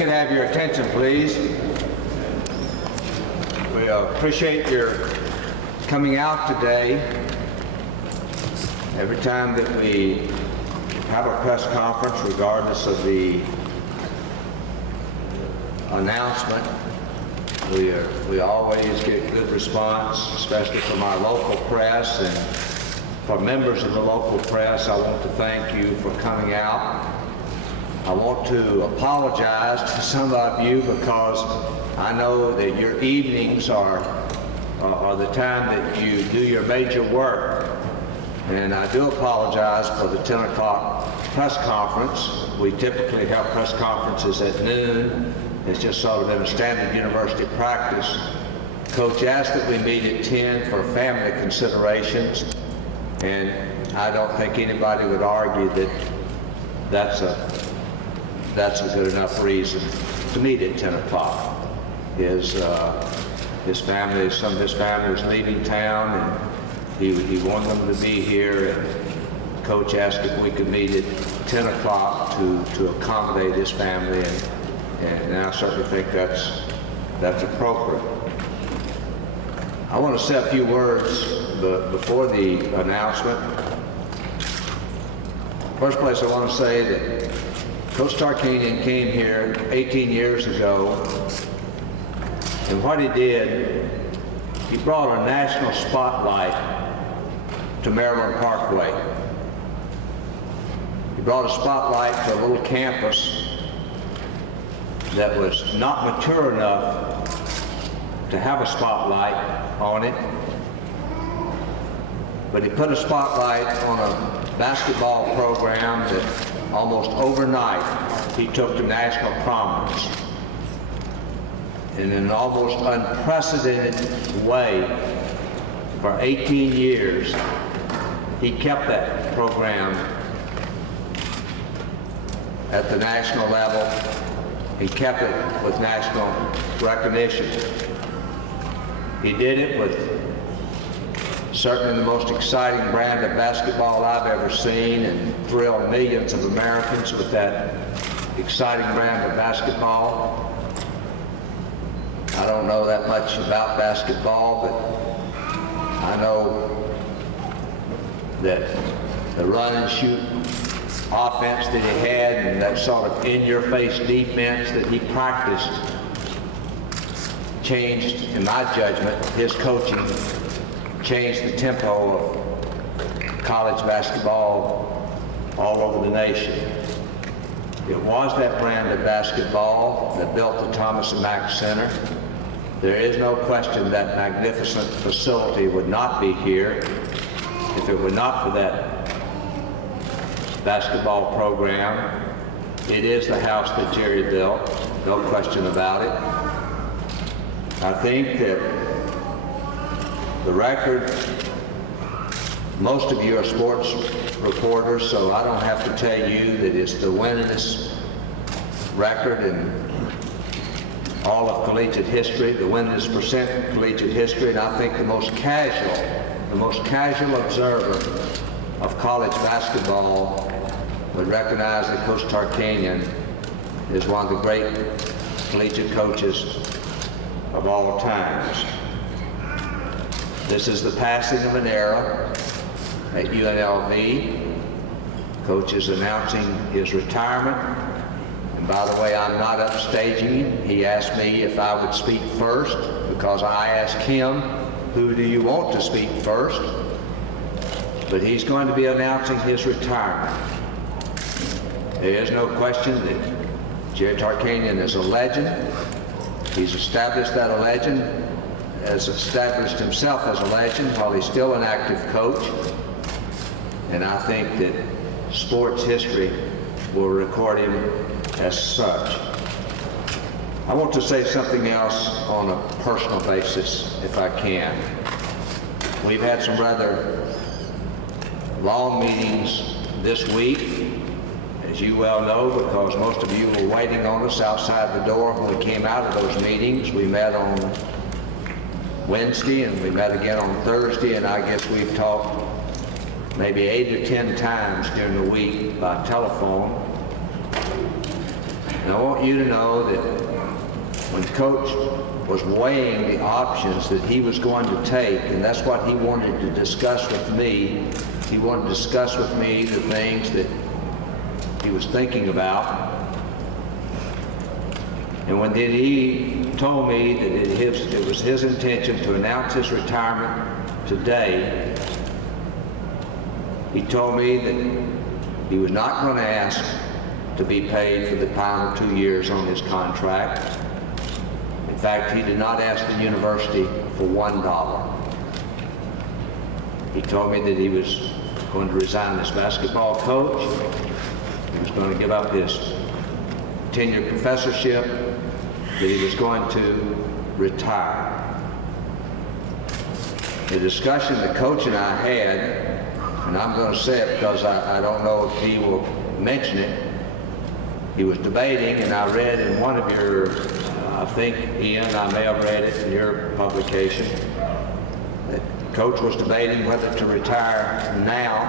could have your attention, please. We appreciate your coming out today. Every time that we have a press conference, regardless of the announcement, we always get good response, especially from our local press, and for members of the local press. I want to thank you for coming out. I want to apologize to some of you because I know that your evenings are the time that you do your major work. And I do apologize for the 10 o'clock press conference. We typically have press conferences at noon. It's just sort of been a standard university practice. Coach asked that we meet at 10 for family considerations, and I don't think anybody would argue that that's a good enough reason to meet at 10 o'clock. Some of his family is leaving town, and he wanted them to be here, and Coach asked if we could meet at 10 o'clock to accommodate his family, and I certainly think that's appropriate. I want to say a few words before the announcement. First place, I want to say that Coach Tarkanian came here 18 years ago, and what he did, he brought a national spotlight to Maryland Parkway. He brought a spotlight to a little campus that was not mature enough to have a spotlight on it, but he put a spotlight on a basketball program that almost overnight he took to national prominence. In an almost unprecedented way, for 18 years, he kept that program at the national level. He kept it with national recognition. He did it with certainly the most exciting brand of basketball I've ever seen, and thrilled millions of Americans with that exciting brand of basketball. I don't know that much about basketball, but I know that the run and shoot offense that he had and that sort of in-your-face defense that he practiced changed, in my judgment, his coaching changed the tempo of college basketball all over the nation. It was that brand of basketball that built the Thomas and Mack Center. There is no question that magnificent facility would not be here if it were not for that basketball program. It is the house that Jerry built, no question about it. I think that the record, most of you are sports reporters, so I don't have to tell you that it's the winningest record in all of collegiate history, the winningest percent in collegiate history, and I think the most casual observer of college basketball would recognize that Coach Tarkanian is one of the great collegiate coaches of all times. This is the passing of an era at UNLV. Coach is announcing his retirement. And by the way, I'm not upstaging him. He asked me if I would speak first because I asked him, who do you want to speak first? But he's going to be announcing his retirement. There is no question that Jerry Tarkanian is a legend. He's established that a legend, has established himself as a legend while he's still an active coach. And I think that sports history will record him as such. I want to say something else on a personal basis, if I can. We've had some rather long meetings this week, as you well know, because most of you were waiting on us outside the door when we came out of those meetings. We met on Wednesday and we met again on Thursday, and I guess we've talked maybe 8 or 10 times during the week by telephone. And I want you to know that when Coach was weighing the options that he was going to take, and that's what he wanted to discuss with me, he wanted to discuss with me the things that he was thinking about. And when then he told me that it was his intention to announce his retirement today, he told me that he was not going to ask to be paid for the final 2 years on his contract. In fact, he did not ask the university for $1. He told me that he was going to resign as basketball coach. He was going to give up his tenured professorship, that he was going to retire. The discussion that Coach and I had, and I'm going to say it because I don't know if he will mention it, he was debating, and I read in one of your, I think, Ian, I may have read it in your publication, that Coach was debating whether to retire now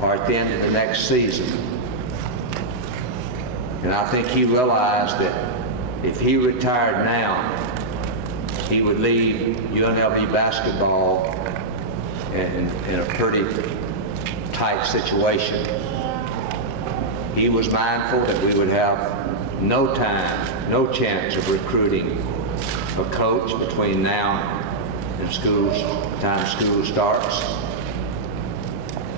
or at the end of the next season. And I think he realized that if he retired now, he would leave UNLV basketball in a pretty tight situation. He was mindful that we would have no chance of recruiting a coach between now and time school starts.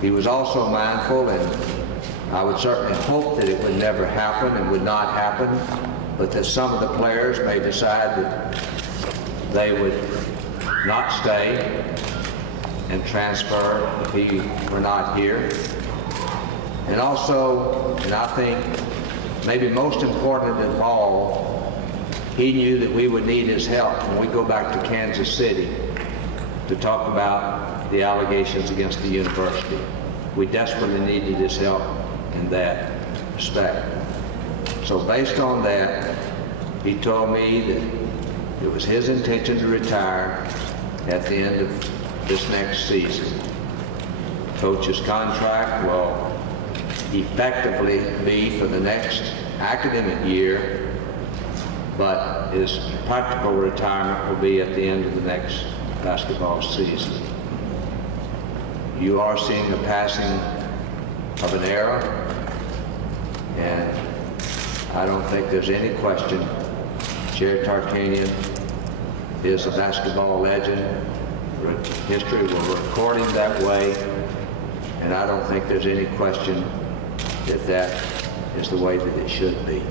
He was also mindful, and I would certainly hope that it would never happen and would not happen, but that some of the players may decide that they would not stay and transfer if he were not here. And also, and I think maybe most important of all, he knew that we would need his help when we go back to Kansas City to talk about the allegations against the university. We desperately needed his help in that respect. So based on that, he told me that it was his intention to retire at the end of this next season. Coach's contract will effectively be for the next academic year, but his practical retirement will be at the end of the next basketball season. You are seeing the passing of an era, and I don't think there's any question Jerry Tarkanian is a basketball legend. History will record him that way, and I don't think there's any question that that is the way that it should be.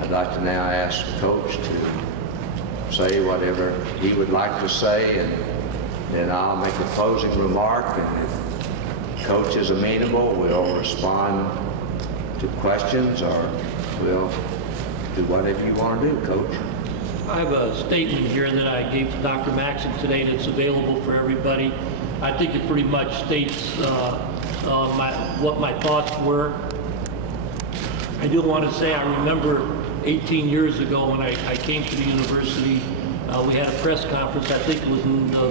I'd like to now ask Coach to say whatever he would like to say, and then I'll make a closing remark, and if Coach is amenable, we'll respond to questions, or we'll do whatever you want to do, Coach. I have a statement here that I gave to Dr. Maxon today that's available for everybody. I think it pretty much states what my thoughts were. I do want to say I remember 18 years ago when I came to the university, we had a press conference. I think it was in the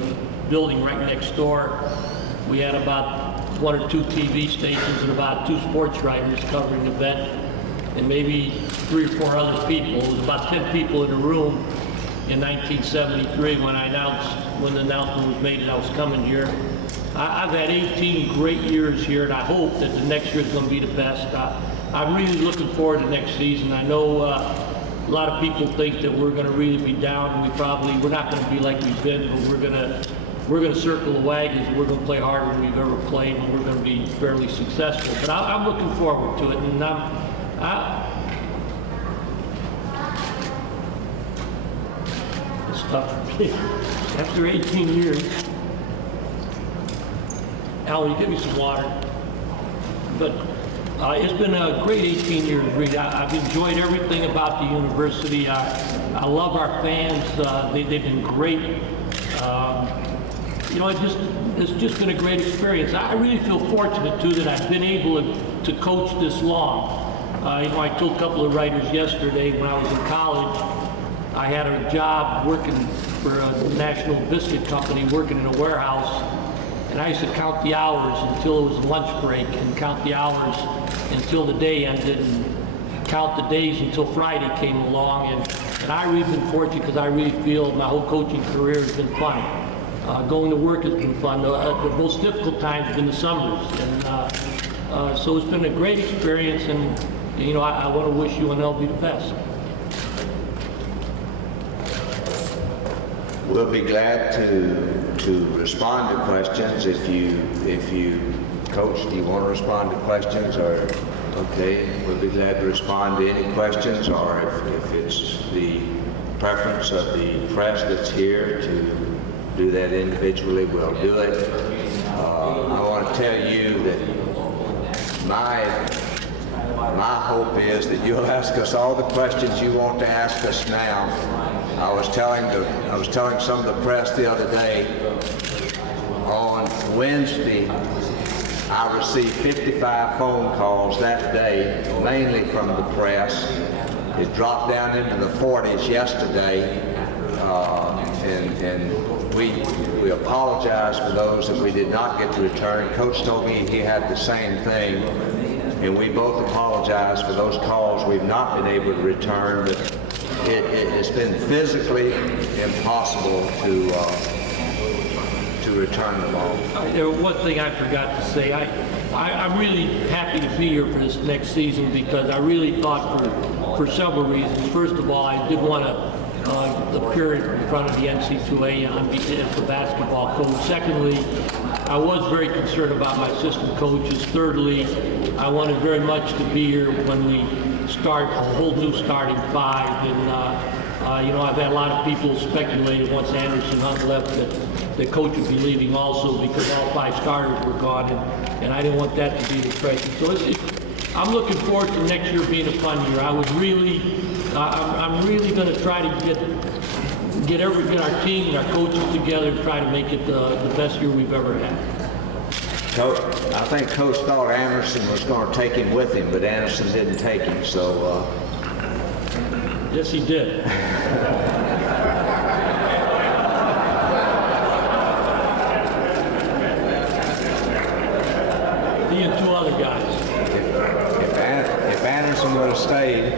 building right next door. We had about 1 or 2 TV stations and about 2 sports writers covering the event, and maybe 3 or 4 other people. It was about 10 people in the room in 1973 when the announcement was made that I was coming here. I've had 18 great years here, and I hope that the next year is going to be the best. I'm really looking forward to next season. I know a lot of people think that we're going to really be down, and we're not going to be like we've been, but we're going to circle the wagons, and we're going to play harder than we've ever played, and we're going to be fairly successful. But I'm looking forward to it, and it's tough for me. After 18 years, Al, you give me some water. But it's been a great 18 years, Reed. I've enjoyed everything about the university. I love our fans. They've been great. It's just been a great experience. I really feel fortunate, too, that I've been able to coach this long. I told a couple of writers yesterday when I was in college, I had a job working for a national biscuit company, working in a warehouse, and I used to count the hours until it was lunch break and count the hours until the day ended and count the days until Friday came along, and I really been fortunate because I really feel my whole coaching career has been fun. Going to work has been fun. The most difficult times have been the summers, and so it's been a great experience, and you know, I want to wish UNLV the best. We'll be glad to respond to questions. If you Coach, do you want to respond to questions, or okay, we'll be glad to respond to any questions, or if it's the preference of the press that's here to do that individually, we'll do it. I want to tell you that my hope is that you'll ask us all the questions you want to ask us now. I was telling some of the press the other day, on Wednesday, I received 55 phone calls that day, mainly from the press. It dropped down into the 40s yesterday, and we apologize for those that we did not get to return. Coach told me he had the same thing, and we both apologize for those calls we've not been able to return, but it's been physically impossible to return them all. There was one thing I forgot to say. I'm really happy to be here for this next season because I really thought for several reasons. First of all, I did want to appear in front of the NC2A as the basketball coach. Secondly, I was very concerned about my assistant coaches. Thirdly, I wanted very much to be here when we start a whole new starting five. And you know, I've had a lot of people speculated once Anderson Hunt left that the coach would be leaving also because all 5 starters were gone, and I didn't want that to be the case. So I'm looking forward to next year being a fun year. I'm really going to try to get our team and our coaches together and try to make it the best year we've ever had. Coach, I think Coach thought Anderson was going to take him with him, but Anderson didn't take him, so... Yes, he did. He and 2 other guys. If Anderson would have stayed...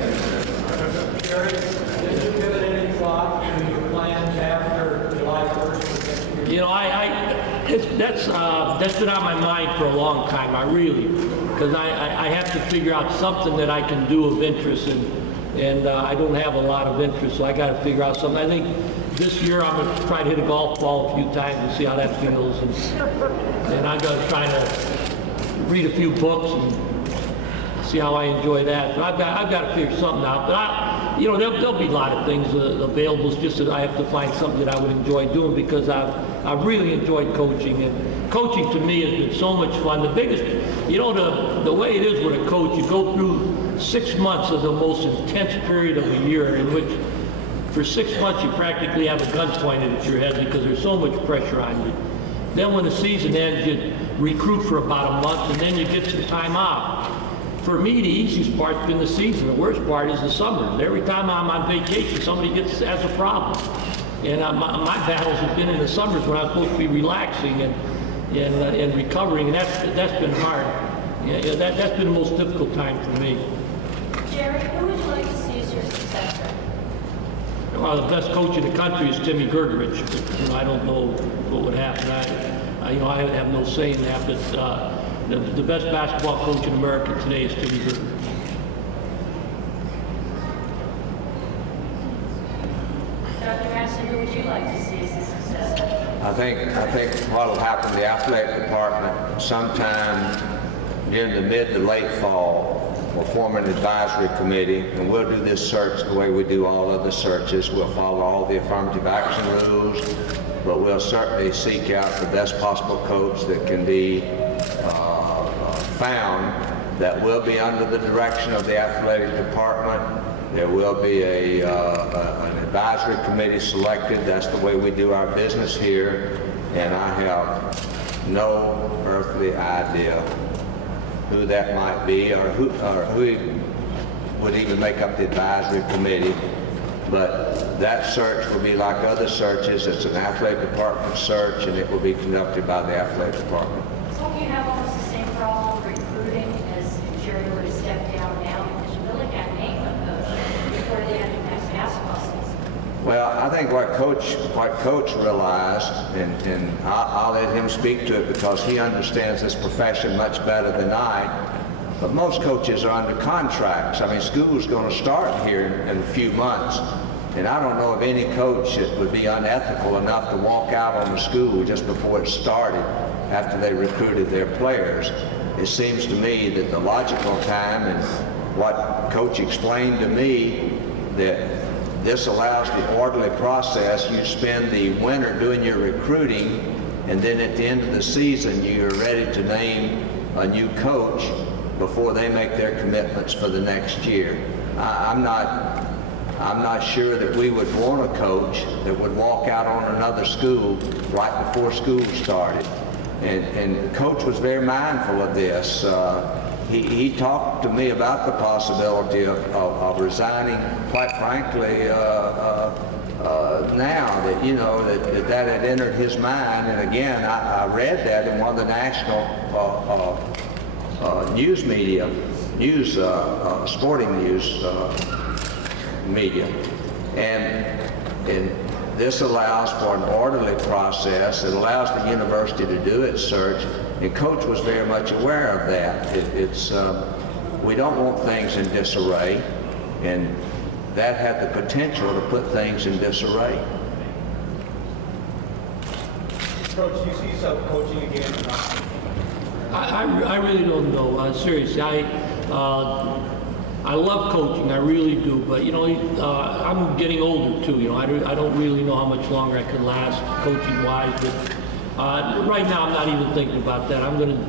Jerry, did you give it any thought to your plans after July 1st? You know, that's been on my mind for a long time. I really, because I have to figure out something that I can do of interest, and I don't have a lot of interest, so I got to figure out something. I think this year I'm going to try to hit a golf ball a few times and see how that feels, and I'm going to try to read a few books and see how I enjoy that. But I've got to figure something out. But you know, there'll be a lot of things available. It's just that I have to find something that I would enjoy doing because I've really enjoyed coaching, and coaching to me has been so much fun. The biggest, you know, the way it is with a coach, you go through 6 months of the most intense period of a year in which for 6 months you practically have a gun pointed at your head because there's so much pressure on you. Then when the season ends, you recruit for about a month and then you get some time off. For me, the easiest part's been the season. The worst part is the summer. Every time I'm on vacation, somebody has a problem. And my battles have been in the summers when I'm supposed to be relaxing and recovering, and that's been hard. Yeah, that's been the most difficult time for me. Jerry, who would you like to see as your successor? Well, the best coach in the country is Timmy Gergerich. But, you know, I don't know what would happen. I have no say in that. But the best basketball coach in America today is Timmy Gergerich. Dr. Ashley, who would you like to see as the successor? I think what will happen, the athletic department, sometime during the mid to late fall, will form an advisory committee, and we'll do this search the way we do all other searches. We'll follow all the affirmative action rules, but we'll certainly seek out the best possible coach that can be found that will be under the direction of the athletic department. There will be an advisory committee selected. That's the way we do our business here, and I have no earthly idea who that might be or who would even make up the advisory committee. But that search will be like other searches. It's an athletic department search, and it will be conducted by the athletic department. So you have almost the same problem with recruiting as if Jerry were to step down now because you really got names Well, I think what Coach realized, and I'll let him speak to it because he understands this profession much better than I, but most coaches are under contracts. I mean, school's going to start here in a few months, and I don't know of any coach that would be unethical enough to walk out on the school just before it started after they recruited their players. It seems to me that the logical time, and what Coach explained to me, that this allows the orderly process. You spend the winter doing your recruiting, and then at the end of the season, you're ready to name a new coach before they make their commitments for the next year. I'm not sure that we would want a coach that would walk out on another school right before school started. And Coach was very mindful of this. He talked to me about the possibility of resigning, quite frankly, now that, you know, that had entered his mind. And again, I read that in one of the national news media, sporting news media. And this allows for an orderly process. It allows the university to do its search, and Coach was very much aware of that. We don't want things in disarray, and that had the potential to put things in disarray. Coach, do you see yourself coaching again or not? I really don't know. Seriously, I love coaching, I really do, but you know, I'm getting older too. You know, I don't really know how much longer I can last coaching-wise. But right now, I'm not even thinking about that. I'm going to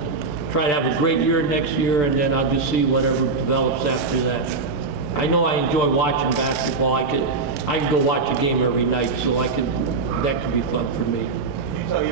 try to have a great year next year, and then I'll just see whatever develops after that. I know I enjoy watching basketball. I can go watch a game every night, so that could be fun for me.